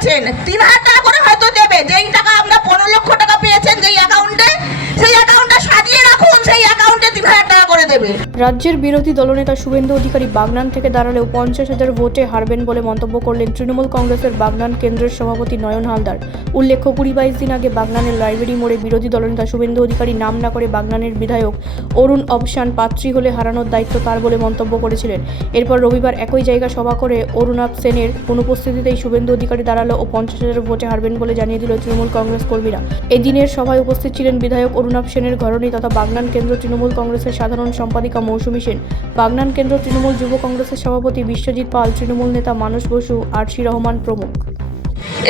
আছেন 3000 টাকা করে হয়তো দেবে। যেই টাকা আমরা 15 লক্ষ টাকা পেয়েছেন যেই অ্যাকাউন্টে, সেই অ্যাকাউন্টটা সাজিয়ে রাখুন, সেই অ্যাকাউন্টে 3000 টাকা করে দেবে। রাজ্যের বিরোধী দলনেতা শুভেন্দু অধিকারী বাগনান থেকে দাঁড়ালেও 50,000 ভোটে হারবেন বলে মন্তব্য করলেন তৃণমূল কংগ্রেসের বাগনান কেন্দ্রের সভাপতি নয়ন হালদার। উল্লেখ্য 20-22 দিন আগে বাগনানের লাইব্রেরি মোড়ে বিরোধী দলনেতা শুভেন্দু অধিকারী নাম না করে বাগনানের বিধায়ক অরুণ অবসান পাত্রী হলে হারানোর দায়িত্ব তার বলে মন্তব্য করেছিলেন। এরপর রবিবার একই জায়গা সভা করে অরুণাব সেনের অনুপস্থিতিতেই শুভেন্দু অধিকারী দাঁড়ালো ও 50,000 ভোটে হারবেন বলে জানিয়ে দিল তৃণমূল কংগ্রেস কর্মীরা। এদিনের সভায় উপস্থিত ছিলেন বিধায়ক অরুণাব সেনের ঘরণী তথা বাগনান কেন্দ্র তৃণমূল কংগ্রেসের সাধারণ সম্পাদিকা মৌসুমী সেন, বাগনান কেন্দ্র তৃণমূল যুব কংগ্রেসের সভাপতি বিশ্বজিৎ পাল, তৃণমূল নেতা মানস বসু, আরশি রহমান প্রমুখ।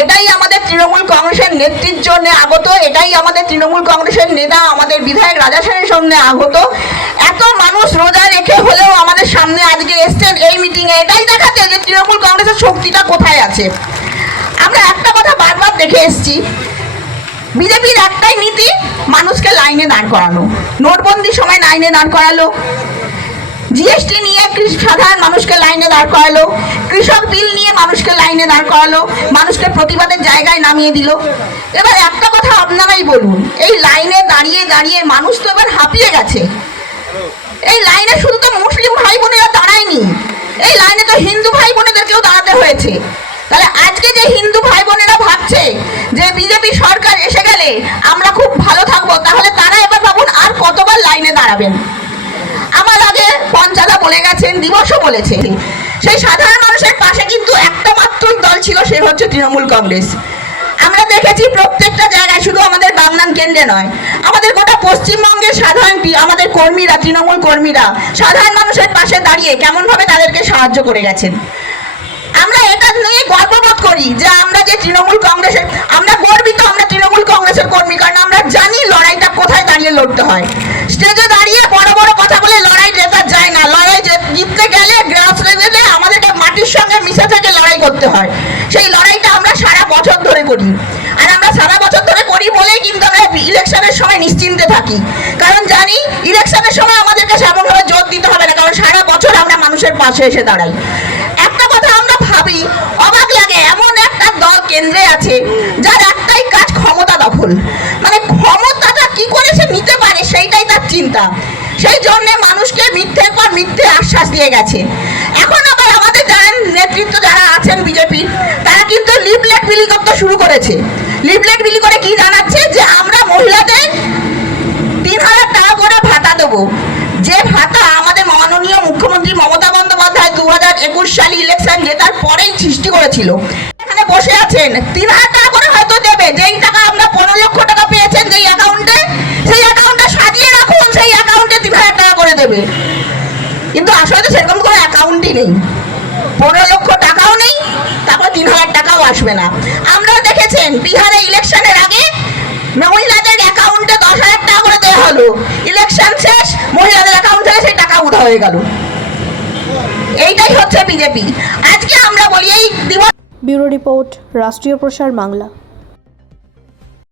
এটাই আমাদের তৃণমূল কংগ্রেসের নেত্রীর জন্য আগত, এটাই আমাদের তৃণমূল কংগ্রেসের নেতা আমাদের বিধায়ক রাজা সেনের সামনে আগত। এত মানুষ রোজা রেখে হলেও আমাদের সামনে আজকে এসছেন এই মিটিংয়ে, এটাই দেখাতে যে তৃণমূল কংগ্রেসের শক্তিটা কোথায় আছে। আমরা একটা কথা বারবার দেখে এসছি, বিজেপির একটাই নীতি, মানুষকে লাইনে দাঁড় করানো। নোটবন্দির সময় লাইনে দাঁড় করালো, জিএসটি নিয়ে সাধারণ মানুষকে লাইনে দাঁড় করালো, কৃষক বিল নিয়ে মানুষকে লাইনে দাঁড় করালো, মানুষকে প্রতিবাদের জায়গায় নামিয়ে দিল। এবার একটা কথা আপনারাই বলুন, এই লাইনে দাঁড়িয়ে দাঁড়িয়ে মানুষ তো এবার হাঁপিয়ে গেছে। এই লাইনে শুধু তো মুসলিম ভাই বোনেরা দাঁড়ায়নি, এই লাইনে তো হিন্দু ভাই বোনেদেরকেও দাঁড়াতে হয়েছে। তাহলে আজকে যে হিন্দু ভাই বোনেরা ভাবছে যে বিজেপি সরকার এসে গেলে আমরা খুব ভালো থাকবো, তাহলে তারা এবার ভাবুন আর কতবার লাইনে দাঁড়াবেন। আমার আগে পঞ্চাদা বলে গেছেন, দিবসও বলেছে, সেই সাধারণ মানুষের পাশে কিন্তু একটা মাত্রই দল ছিল, সে হচ্ছে তৃণমূল কংগ্রেস। আমরা দেখেছি প্রত্যেকটা জায়গায়, শুধু আমাদের বাগনান কেন্দ্রে নয়, আমাদের গোটা পশ্চিমবঙ্গের সাধারণ আমাদের কর্মীরা, তৃণমূল কর্মীরা সাধারণ মানুষের পাশে দাঁড়িয়ে কেমনভাবে তাদেরকে সাহায্য করে গেছেন। আমরা এটা নিয়ে গর্ববোধ করি যে আমরা যে তৃণমূল কংগ্রেসের, আমরা গর্বিত আমরা তৃণমূল কংগ্রেসের কর্মী, কারণ আমরা জানি লড়াইটা কোথায় দাঁড়িয়ে লড়তে হয়। স্টেজে দাঁড়িয়ে বড় বড় কথা বলে লড়াই জেতা যায় না, লড়াই জিততে গেলে গ্রাস লেভেলে আমাদেরকে মাটির সঙ্গে মিশে থেকে লড়াই করতে হয়। সেই লড়াইটা আমরা সারা বছর ধরে করি, আর আমরা সারা বছর ধরে করি বলেই কিন্তু আমরা ইলেকশনের সময় নিশ্চিন্তে থাকি, কারণ জানি ইলেকশনের সময় আমাদেরকে সেমনভাবে জোর দিতে হবে না, কারণ সারা বছর আমরা মানুষের পাশে এসে দাঁড়াই। একটা কথা আমরা ভাবি, অবাক লাগে, এমন একটা দল কেন্দ্রে আছে যার একটাই কাজ ক্ষমতা দখল, মানে ক্ষমতাটা কি করে সে নিতে পারে সেইটাই তার চিন্তা। সেই জন্য মানুষকে মিথ্যের পর মিথ্যে আশ্বাস দিয়ে গেছে। এখন আবার আমাদের যারা নেতৃত্ব যারা আছেন বিজেপির, তারা কিন্তু লিফলেট বিলি করতে শুরু করেছে। লিফলেট বিলি করে কি জানাচ্ছে যে আমরা মহিলাদের 3000 টাকা করে ভাতা দেবো, যে ভাতা আমাদের মাননীয় মুখ্যমন্ত্রী মমতা বন্দ্যোপাধ্যায় 2021 সালে ইলেকশন জেতার পরেই সৃষ্টি করেছিল। এখানে বসে আছেন 3000 টাকা করে হয়তো দেবে, যেই টাকা আমরা 15 লক্ষ টাকা পেয়েছেন যেই অ্যাকাউন্টে, সেই অ্যাকাউন্টটা সাজিয়ে রাখুন, সেই অ্যাকাউন্টে 3000 টাকা করে দেবে। কিন্তু আসলে তো সেরকম কোনো অ্যাকাউন্টই নেই, 15 লক্ষ টাকাও নেই, তারপর 3000 টাকাও আসবে না। আমরা দেখেছেন বিহারে ইলেকশনের আগে মহিলাদের অ্যাকাউন্টে 10,000 টাকা করে দেওয়া হলো, ইলেকশন শেষ, মহিলাদের অ্যাকাউন্ট থেকে সেই টাকা উঠা হয়ে গেল। এইটাই হচ্ছে বিজেপি। আজকে আমরা বলি এই দিবস। ব্যুরো রিপোর্ট, রাষ্ট্রীয় প্রসার বাংলা।